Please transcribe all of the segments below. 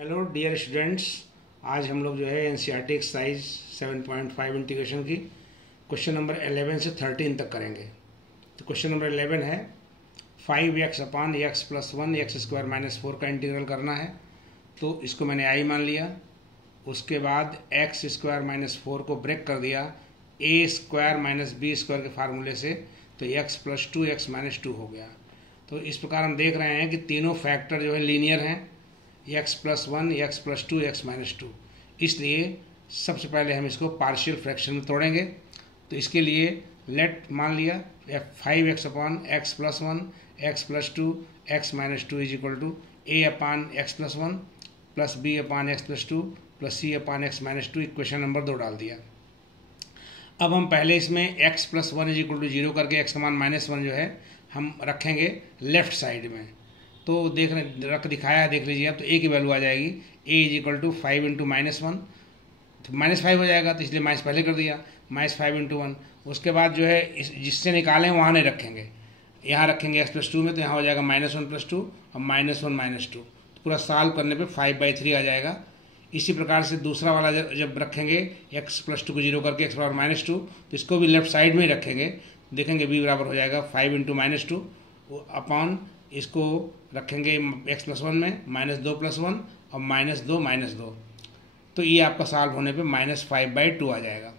Hello dear students. आज हम लोग जो है एनसीईआरटी एक्सरसाइज 7.5 इंटीग्रेशन की क्वेश्चन नंबर 11 से 13 तक करेंगे। तो क्वेश्चन नंबर 11 है 5x upon x plus 1 x square minus 4 का इंटीग्रल करना है। तो इसको मैंने आई मान लिया। उसके बाद एक्स स्क्वायर माइनस 4 को ब्रेक कर दिया ए स्क्वायर माइनस बी स्क्वायर के फार्मूले से, तो एक्स प्लस 2 एक्स माइनस 2 हो गया। तो इस प्रकार हम देख रहे हैं कि तीनों फैक्टर जो है लीनियर हैं, x plus 1 x plus 2 x minus 2। इसलिए सबसे पहले हम इसको पार्शियल फ्रैक्शन में तोड़ेंगे। तो इसके लिए लेट मान लिया 5x upon x plus 1 x plus 2 x minus 2 is equal to a upon x plus 1 plus b upon x plus 2 plus c upon x minus 2। Equation number 2 डाल दिया। अब हम पहले इसमें x plus 1 is equal to 0 करके x का मान -1 जो है हम रखेंगे लेफ्ट साइड में। तो देख रख दिखाया है, देख लीजिए आप। तो a की वैल्यू आ जाएगी a is equal to 5 into -1, तो -5 हो जाएगा, तो इसलिए माइनस पहले कर दिया, -5 इंटू 1। उसके बाद जो है जिससे निकालें वहाँ नहीं रखेंगे, यहाँ रखेंगे x प्लस 2 में, तो यहाँ हो जाएगा -1 प्लस 2 और -1 माइनस 2। तो पूरा सॉल्व करने पे 5/3 आ जाएगा। इसी प्रकार से दूसरा वाला जब रखेंगे x प्लस 2 को 0 करके x बराबर -2, तो इसको भी लेफ्ट साइड में ही रखेंगे। देखेंगे b बराबर हो जाएगा 5 इंटू -2 अपॉन इसको रखेंगे x प्लस 1 में -2 प्लस 1 और -2। तो ये आपका सॉल्व होने पे -5/2 आ जाएगा।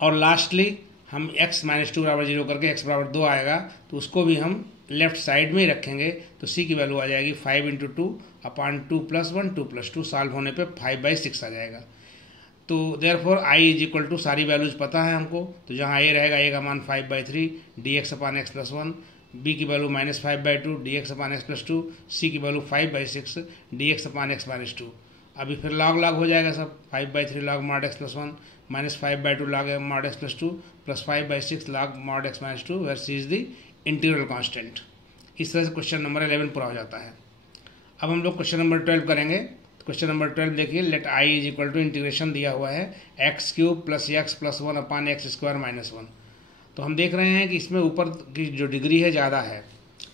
और लास्टली हम x माइनस 2 बराबर 0 करके x बराबर 2 आएगा, तो उसको भी हम लेफ्ट साइड में ही रखेंगे। तो c की वैल्यू आ जाएगी 5 into 2 upon 2 plus 1 2 plus 2। Solve होने पे 5/6 आ जाएगा। तो therefore i is equal to सारी वैल्यूज पता है हमको। तो जहाँ a रहेगा a का मान 5/3 dx upon x plus 1, b की value -5/2 dx upon x plus 2, c की value 5/6 dx upon x minus 2। अभी फिर लॉग लॉग हो जाएगा सब। 5/3 log mod x plus 1 -5/2 log mod x plus 2 plus 5/6 log mod x minus 2 where c is the integral constant. इस तरह से question number 11 पूरा हो जाता है। अब हम लोग क्वेश्चन नंबर 12 करेंगे। क्वेश्चन नंबर 12 देखिए, let i is equal to integration दिया हुआ है x³ plus x plus 1 upon x square minus 1। तो हम देख रहे हैं कि इसमें ऊपर की जो डिग्री है ज़्यादा है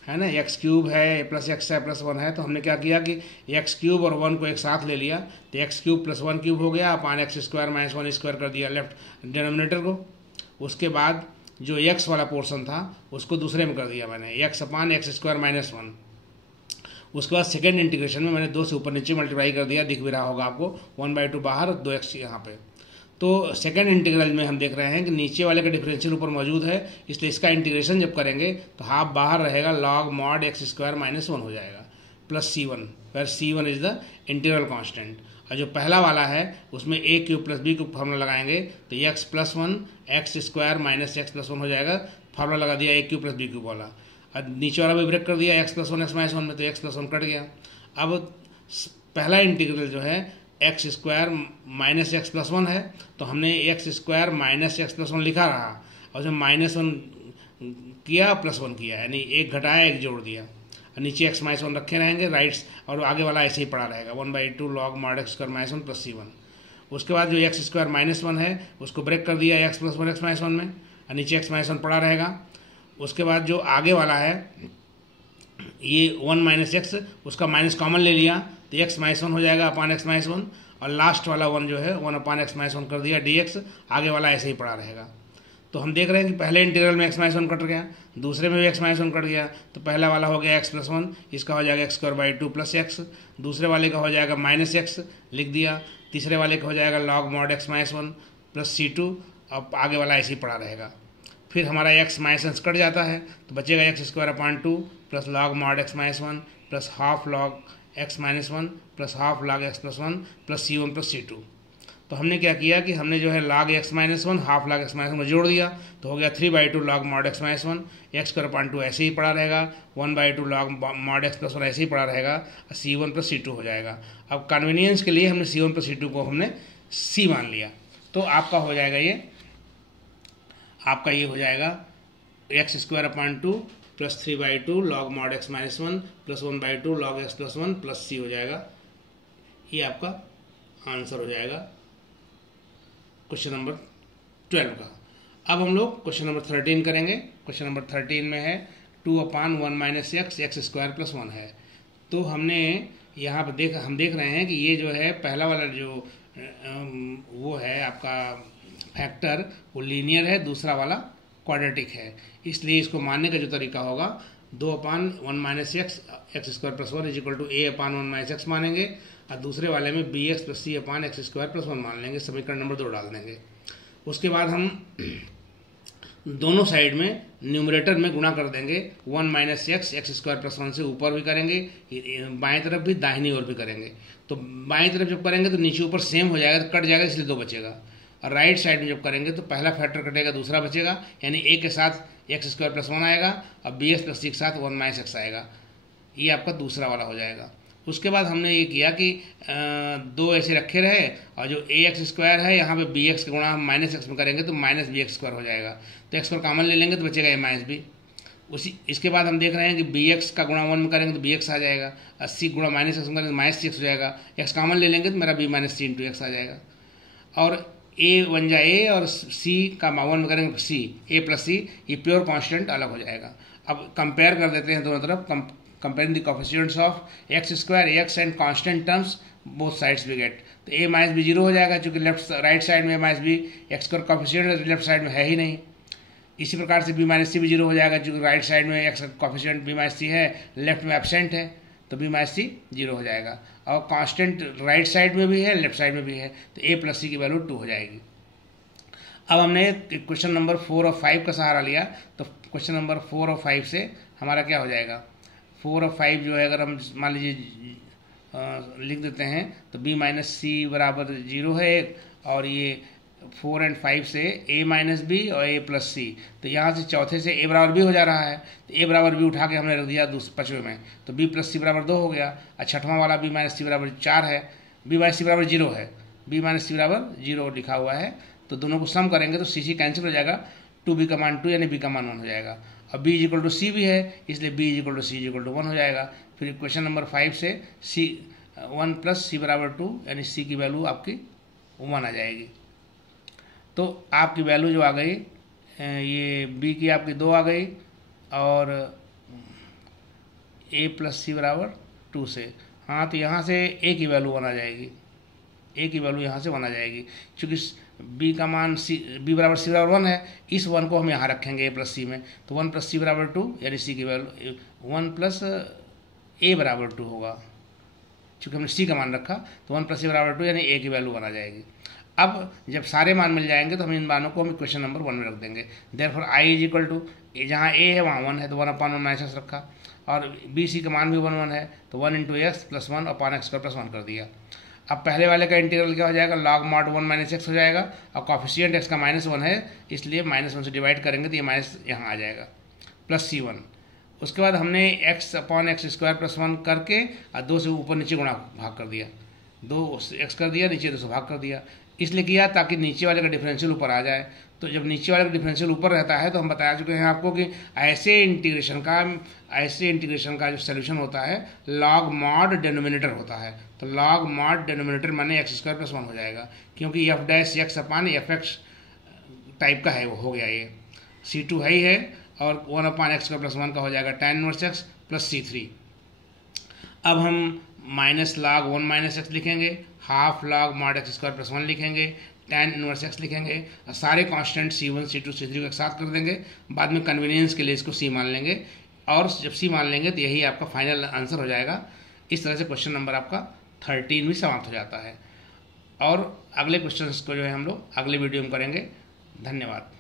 ना। x³ है प्लस x है प्लस 1 है, तो हमने क्या किया कि x³ और 1 को एक साथ ले लिया, तो x³ प्लस 1³ हो गया अपान एक्स स्क्वायर माइनस 1 स्क्वायर कर दिया लेफ्ट डिनोमिनेटर को। उसके बाद जो x वाला पोर्शन था उसको दूसरे में कर दिया मैंने, x अपान एक्स स्क्वायर माइनस 1। उसके बाद सेकेंड इंटीग्रेशन में मैंने 2 से ऊपर नीचे मल्टीप्लाई कर दिया, दिख भी रहा होगा आपको, 1/2 बाहर 2x यहाँ पे। तो सेकेंड इंटीग्रल में हम देख रहे हैं कि नीचे वाले का डिफरेंशियल ऊपर मौजूद है, इसलिए इसका इंटीग्रेशन जब करेंगे तो हाफ बाहर रहेगा, log mod x square minus 1 हो जाएगा plus c1, where c1 is the integral constant. और जो पहला वाला है उसमें a³ प्लस b³ फार्मूला लगाएंगे, तो x plus 1 x square minus x plus 1 हो जाएगा। फार्मूला लगा दिया a³ प्लस b³ वाला, और नीचे वाला भी ब्रेक कर दिया x प्लस 1 एक्स माइनस 1 में, तो x प्लस 1 कट गया। अब पहला इंटीग्रल जो है x square minus x plus 1 है, तो हमने x square minus x plus 1 लिखा रहा, और उसमें -1 किया प्लस 1 किया, यानी एक घटाया एक जोड़ दिया, और नीचे एक्स माइनस 1 रखे रहेंगे राइट्स, और आगे वाला ऐसे ही पड़ा रहेगा 1/2 log mod x square minus 1 plus c1। उसके बाद जो एक्स स्क्वायर माइनस 1 है उसको ब्रेक कर दिया एक्स प्लस 1 एक्स माइनस 1 में, और नीचे एक्स माइनस 1 पड़ा रहेगा। उसके बाद जो आगे वाला है ये 1 माइनस एक्स, उसका माइनस कॉमन ले लिया, तो एक्स माइनस 1 हो जाएगा अपान एक्स माइनस 1, और लास्ट वाला 1 जो है 1 अपान एक्स माइनस 1 कर दिया dx, आगे वाला ऐसे ही पड़ा रहेगा। तो हम देख रहे हैं कि पहले इंटीग्रल में एक्स माइनस 1 कट गया, दूसरे में भी एक्स माइनस 1 कट गया, तो पहला वाला हो गया एक्स प्लस 1, इसका हो जाएगा x square by 2 plus x, दूसरे वाले का हो जाएगा माइनस एक्स लिख दिया, तीसरे वाले का हो जाएगा log mod x minus 1 plus c2, अब आगे वाला ऐसे ही पड़ा रहेगा। फिर हमारा एक्स माइनस कट जाता है, तो बचेगा x square upon 2 plus log mod x minus 1 plus half log x minus 1 plus half log x plus 1 plus c1 plus c2। तो हमने क्या किया कि हमने जो है log x minus 1 half log x minus 1 को जोड़ दिया, तो हो गया 3/2 log mod x minus 1, x square upon 2 ऐसे ही पड़ा रहेगा, 1/2 log मॉड एक्स प्लस 1 ऐसे ही पड़ा रहेगा, और c1 प्लस c2 हो जाएगा। अब कन्वीनियंस के लिए हमने c1 प्लस c2 को हमने c मान लिया, तो आपका हो जाएगा ये हो जाएगा x square upon 2 plus 3/2 log mod x minus 1 plus 1/2 log x plus 1 plus c हो जाएगा। ये आपका आंसर हो जाएगा क्वेश्चन नंबर 12 का। अब हम लोग क्वेश्चन नंबर 13 करेंगे। क्वेश्चन नंबर 13 में है 2 अपान 1 minus x x square plus 1 है। तो हमने यहाँ पर हम देख रहे हैं कि ये जो है पहला वाला जो वो है आपका फैक्टर, वो लीनियर है, दूसरा वाला क्वाड्रेटिक है। इसलिए इसको मानने का जो तरीका होगा 2/1 minus x square plus 1 is equal to a/1 minus x मानेंगे, और दूसरे वाले में bx plus c upon x square plus 1 मान लेंगे, समीकरण नंबर 2 डाल देंगे। उसके बाद हम दोनों साइड में न्यूमरेटर में गुणा कर देंगे, 1 माइनस एक्स स्क्वायर प्लस 1 से ऊपर भी करेंगे, बाएं तरफ भी दाहिनी ओर भी करेंगे। तो बाएं तरफ जब करेंगे तो नीचे ऊपर सेम हो जाएगा, तो कट जाएगा, इसलिए 2 बचेगा। और राइट साइड में जब करेंगे तो पहला फैक्टर कटेगा, दूसरा बचेगा, यानी a के साथ एक्स स्क्वायर प्लस 1 आएगा और बी एक्स प्लस सी के साथ 1 माइनस एक्स आएगा। ये आपका दूसरा वाला हो जाएगा। उसके बाद हमने ये किया कि 2 ऐसे रखे रहे, और जो ए एक्स स्क्वायर है यहाँ पे बी एक्स का गुणा हम माइनस एक्स में करेंगे तो माइनस बी एक्स स्क्वायर हो जाएगा। तो एक्स पर कॉमन ले लेंगे तो बचेगा ए माइनस बी। इसके बाद हम देख रहे हैं कि बी एक्स का गुणा 1 में करेंगे तो बी एक्स आ जाएगा, और सी गुणा माइनस एक्स में करेंगे तो माइनस सी एक्स हो जाएगा। एक्स कॉमन ले लेंगे तो मेरा बी माइनस सी इंटू एक्स आ जाएगा। और ए बन जाए ए, और सी का 1 में करेंगे सी, ए प्लस सी, ये प्योर कांस्टेंट अलग हो जाएगा। अब कंपेयर कर देते हैं दोनों तरफ, comparing the coefficients of x square, x and constant terms both sides we get। तो a माइनस बी 0 हो जाएगा, चूंकि राइट साइड में माइनस बी एक्स का कॉफिशियंट है, लेफ्ट साइड में है ही नहीं। इसी प्रकार से b माइनस सी भी 0 हो जाएगा, चूंकि राइट साइड में एक्स का कॉफिशियंट b माइनस सी है, लेफ्ट में एब्सेंट है, तो b माइनस सी 0 हो जाएगा। और कांस्टेंट राइट साइड में भी है, लेफ्ट साइड में भी है, तो a प्लस सी की वैल्यू 2 हो जाएगी। अब हमने क्वेश्चन नंबर 4 और 5 का सहारा लिया, तो क्वेश्चन नंबर 4 और 5 से हमारा क्या हो जाएगा, 4 और 5 जो है अगर हम मान लीजिए लिख देते हैं तो b माइनस सी बराबर 0 है एक, और ये 4 और 5 से a माइनस बी और a प्लस सी। तो यहाँ से चौथे से a बराबर b हो जा रहा है, तो a बराबर b उठा के हमने रख दिया पाँचवें में, तो b प्लस सी बराबर 2 हो गया। और छठवां वाला b माइनस सी बराबर 4 है, b माइनस सी बराबर 0 है, b माइनस सी बराबर 0 लिखा हुआ है। तो दोनों को सम करेंगे तो सी कैंसिल हो जाएगा, 2b का मान 2 यानी b का मान 1 हो जाएगा। अब b is equal to c भी है, इसलिए b is equal to c is equal to 1 हो जाएगा। फिर क्वेश्चन नंबर 5 से c 1 प्लस सी बराबर 2, यानी c की वैल्यू आपकी 1 आ जाएगी। तो आपकी वैल्यू जो आ गई, ये b की आपकी 2 आ गई, और a प्लस सी बराबर 2 से, हाँ तो यहाँ से a की वैल्यू 1 आ जाएगी, a की वैल्यू यहाँ से 1 आ जाएगी, चूँकि b का मान b बराबर सी बराबर 1 है, इस 1 को हम यहाँ रखेंगे a प्लस सी में, तो 1 प्लस सी बराबर 2, यानी c की वैल्यू 1 प्लस a बराबर 2 होगा। चूँकि हमने c का मान रखा तो 1 प्लस सी बराबर 2 यानी a की वैल्यू 1 आ जाएगी। अब जब सारे मान मिल जाएंगे तो हम इन मानों को हम क्वेश्चन नंबर 1 में रख देंगे। Therefore i is equal to, जहाँ a है वहाँ 1 है तो 1/1 माइनस एक्स रखा, और b c का मान भी 1 1 है तो 1 into x plus 1 upon x square plus 1 कर दिया। अब पहले वाले का इंटीग्रल क्या हो जाएगा, log mod 1 माइनस एक्स हो जाएगा, और कॉफिशियंट एक्स का -1 है, इसलिए -1 से डिवाइड करेंगे तो ये माइनस यहाँ आ जाएगा, प्लस c1। उसके बाद हमने x अपान एक्स स्क्वायर प्लस 1 करके और 2 से ऊपर नीचे गुणा भाग कर दिया, 2 x कर दिया, नीचे 2 से भाग कर दिया, इसलिए किया ताकि नीचे वाले का डिफरेंशियल ऊपर आ जाए। तो जब नीचे वाले का डिफरेंशियल ऊपर रहता है तो हम बता चुके हैं आपको कि ऐसे इंटीग्रेशन का जो सोल्यूशन होता है लॉग मॉड डिनोमिनेटर होता है। तो लॉग मॉड डिनोमिनेटर माने एक्स स्क्वायर प्लस 1 हो जाएगा, क्योंकि F dash x upon F x type का है, वो हो गया, ये C2 है ही है, और 1 अपान एक्स स्क्वायर प्लस 1 का हो जाएगा tan inverse x plus C3। अब हम माइनस लॉग 1 माइनस एक्स लिखेंगे, half log mod x square plus 1 लिखेंगे, tan इनवर्स एक्स लिखेंगे, और सारे कांस्टेंट C1 C2 C3 को एक साथ कर देंगे। बाद में कन्वीनियंस के लिए इसको C मान लेंगे, और जब C मान लेंगे तो यही आपका फाइनल आंसर हो जाएगा। इस तरह से क्वेश्चन नंबर आपका 13 भी समाप्त हो जाता है। और अगले क्वेश्चन को जो है हम लोग अगले वीडियो में करेंगे। धन्यवाद।